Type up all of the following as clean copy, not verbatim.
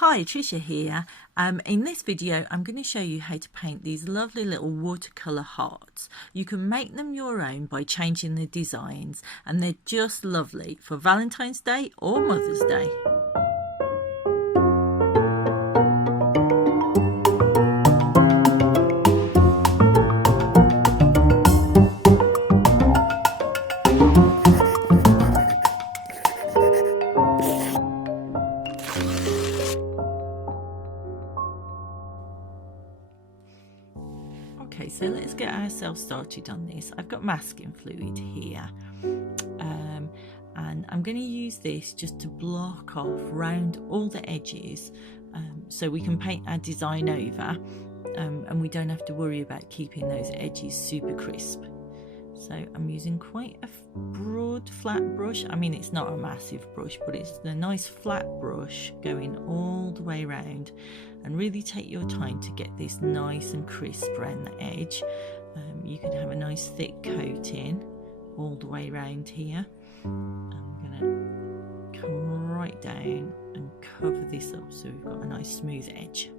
Hi, Tricia here. In this video I'm going to show you how to paint these lovely little watercolour hearts. You can make them your own by changing the designs, and they're just lovely for Valentine's Day or Mother's Day. Okay, so let's get ourselves started on this. I've got masking fluid here, and I'm going to use this just to block off round all the edges, so we can paint our design over, and we don't have to worry about keeping those edges super crisp. So I'm using quite a broad flat brush. I mean, it's not a massive brush, but it's the nice flat brush going all the way around, and really take your time to get this nice and crisp around the edge. You can have a nice thick coating all the way around here. I'm gonna come right down and cover this up so we've got a nice smooth edge.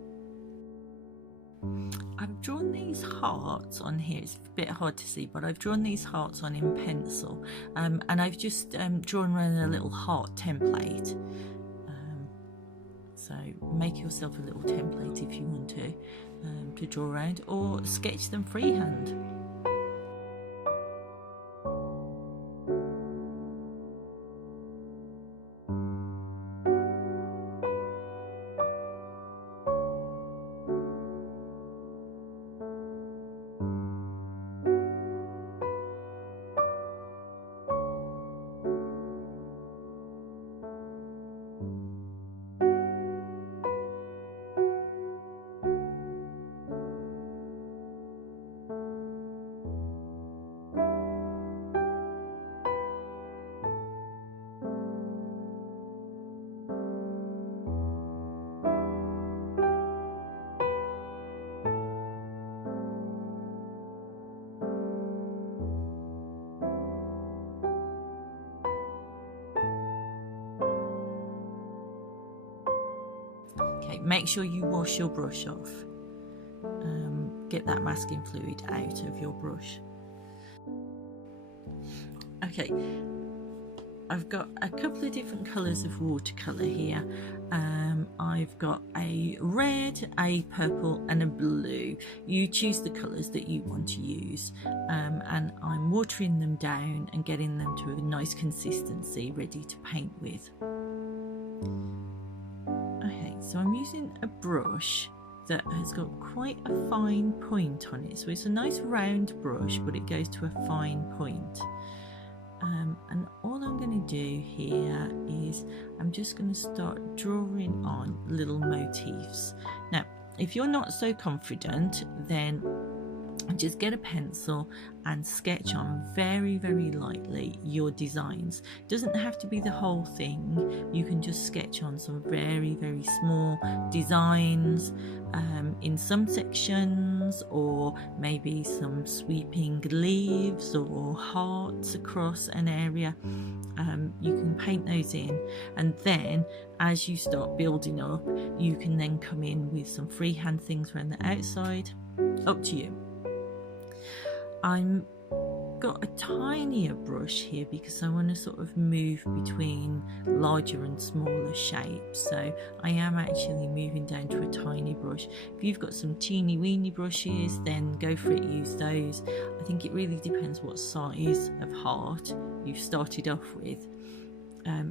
I've drawn these hearts on here. It's a bit hard to see, but I've drawn these hearts on in pencil, and I've just drawn around a little heart template. So make yourself a little template if you want to draw around, or sketch them freehand. Okay, make sure you wash your brush off. Get that masking fluid out of your brush. Okay, I've got a couple of different colours of watercolour here. I've got a red, a purple and a blue. You choose the colours that you want to use, and I'm watering them down and getting them to a nice consistency ready to paint with. Okay, so I'm using a brush that has got quite a fine point on it. So it's a nice round brush, but it goes to a fine point. And all I'm going to do here is I'm just going to start drawing on little motifs. Now, if you're not so confident, then just get a pencil and sketch on very, very lightly your designs. It doesn't have to be the whole thing. You can just sketch on some very, very small designs in some sections, or maybe some sweeping leaves or hearts across an area. You can paint those in, and then as you start building up, you can then come in with some freehand things around the outside. Up to you. I'm got a tinier brush here because I want to sort of move between larger and smaller shapes, so I am actually moving down to a tiny brush. If you've got some teeny weeny brushes, then go for it, use those. I think it really depends what size of heart you've started off with,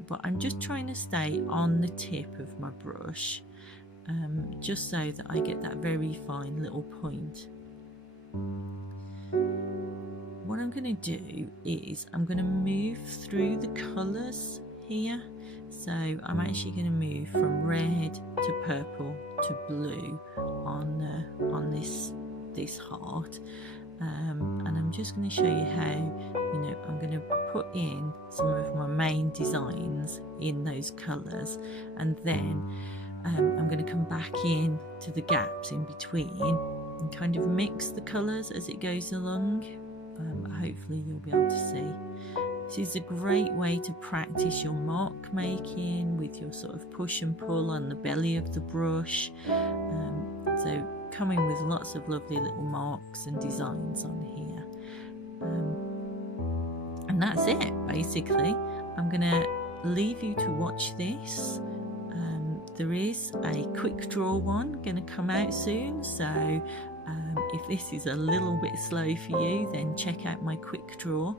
but I'm just trying to stay on the tip of my brush, just so that I get that very fine little point. What I'm going to do is I'm going to move through the colours here. So I'm actually going to move from red to purple to blue on this heart, and I'm just going to show you how, I'm going to put in some of my main designs in those colours, and then I'm going to come back in to the gaps in between and kind of mix the colours as it goes along. Hopefully you'll be able to see. This is a great way to practice your mark making with your sort of push and pull on the belly of the brush. So come in with lots of lovely little marks and designs on here. And that's it, basically. I'm going to leave you to watch this. There is a quick draw one going to come out soon, so if this is a little bit slow for you, then check out my quick draw.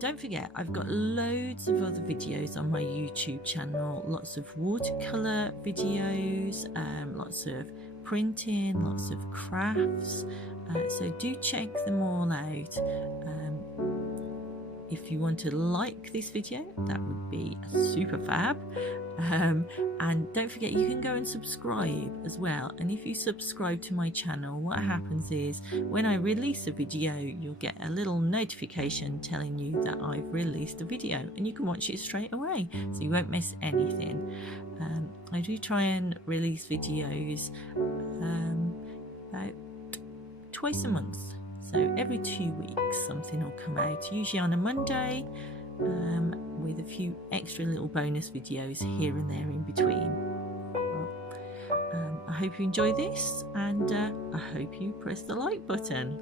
Don't forget, I've got loads of other videos on my YouTube channel, lots of watercolour videos, lots of printing, lots of crafts, so do check them all out. If if you want to like this video, that would be super fab. And don't forget, you can go and subscribe as well. And if you subscribe to my channel, what happens is when I release a video, you'll get a little notification telling you that I've released a video, and you can watch it straight away, so you won't miss anything. I do try and release videos about twice a month, so every 2 weeks something will come out, usually on a Monday, with a few extra little bonus videos here and there in between. I hope you enjoy this, and I hope you press the like button.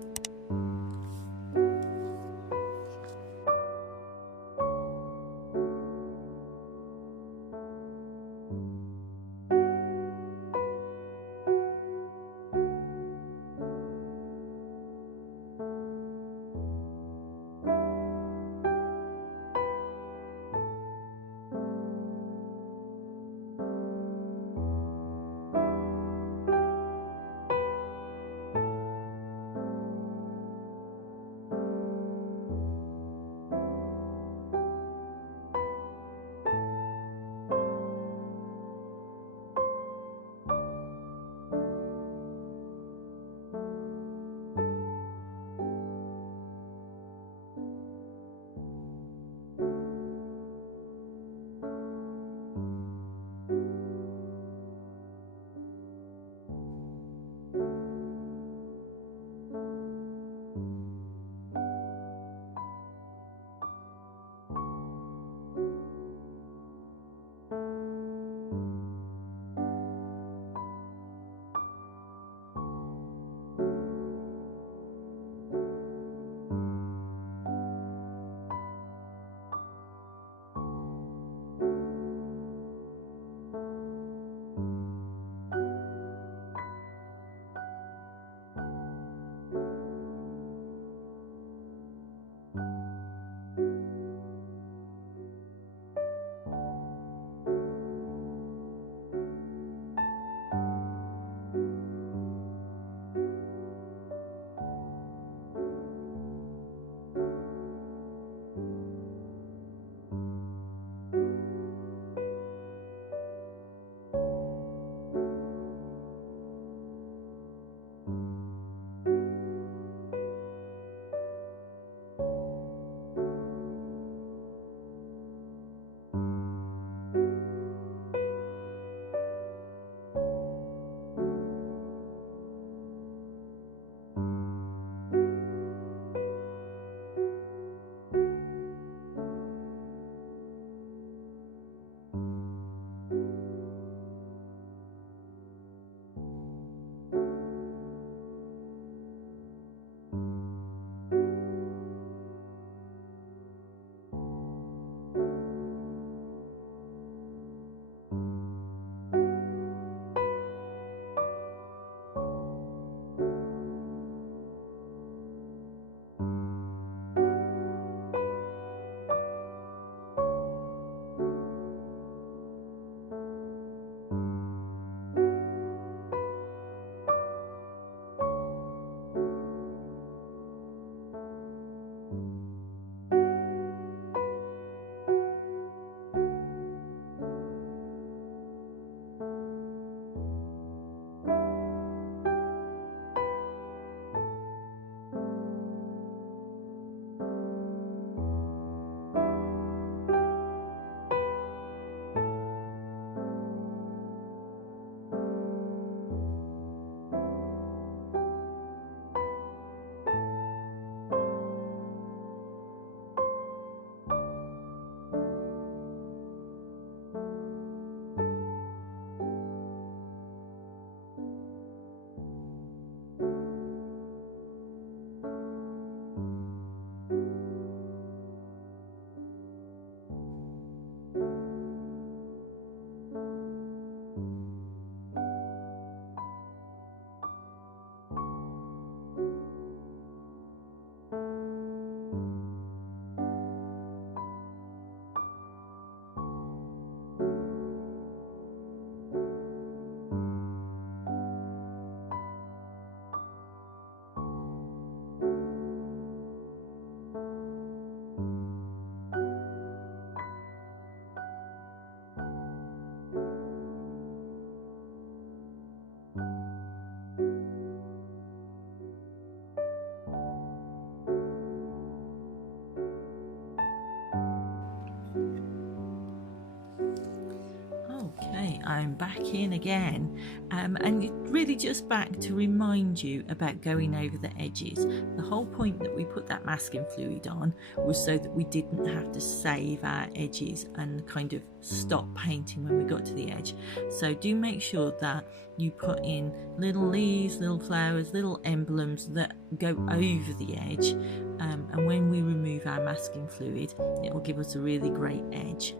I'm back in again, and really just back to remind you about going over the edges. The whole point that we put that masking fluid on was so that we didn't have to save our edges and kind of stop painting when we got to the edge. So do make sure that you put in little leaves, little flowers, little emblems that go over the edge, and when we remove our masking fluid, it will give us a really great edge.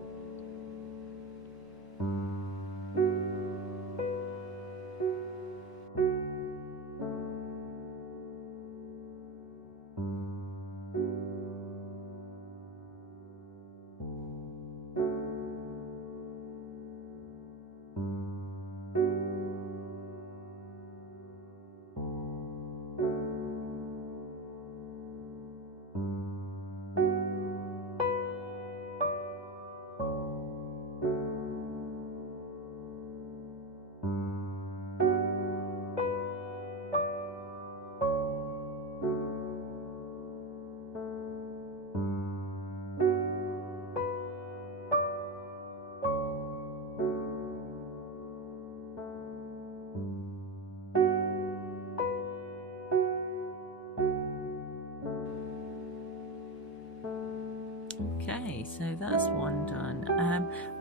Okay, so that's one done.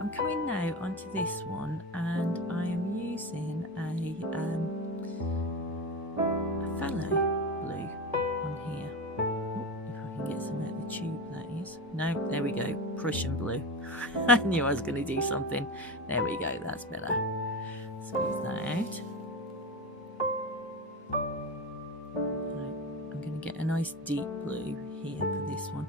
I'm coming now onto this one, and I am using a phthalo blue on here. Oh, if I can get some out of the tube, that is. No, there we go, Prussian blue. I knew I was going to do something. There we go, that's better. Smooth that out. I'm going to get a nice deep blue here for this one.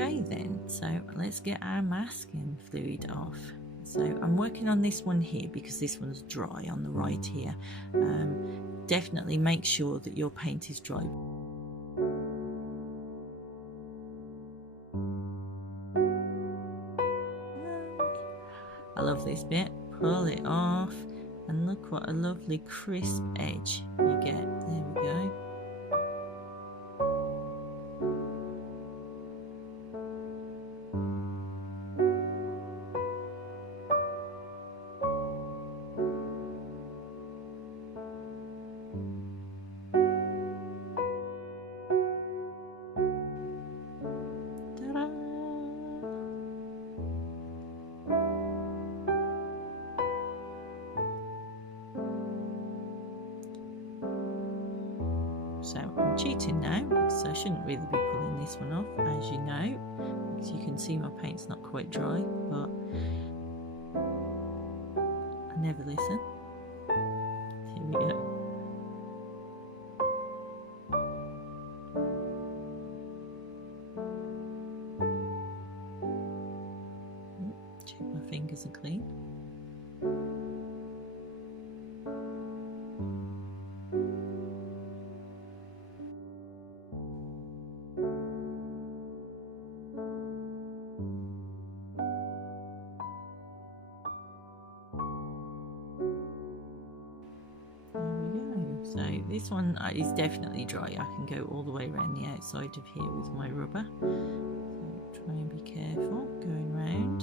Okay then, so let's get our masking fluid off. So I'm working on this one here because this one's dry on the right here. Definitely make sure that your paint is dry. I love this bit. Pull it off and look what a lovely crisp edge you get. There we go. So I'm cheating now because I shouldn't really be pulling this one off, as you know, because you can see my paint's not quite dry, but I never listen. Here we go. Check my fingers are clean. So this one is definitely dry. I can go all the way around the outside of here with my rubber. So try and be careful going round.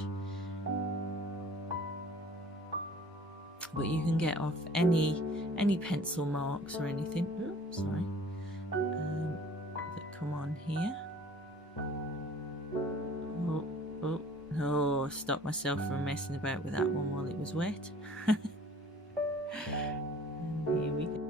But you can get off any pencil marks or anything. Oops, sorry. That come on here. Oh! Stop myself from messing about with that one while it was wet. And here we go.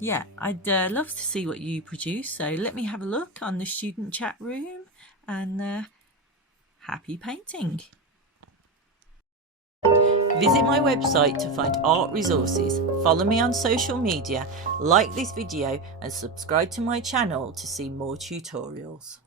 Yeah, I'd love to see what you produce, so let me have a look on the student chat room, and happy painting. Visit my website to find art resources, follow me on social media, like this video and subscribe to my channel to see more tutorials.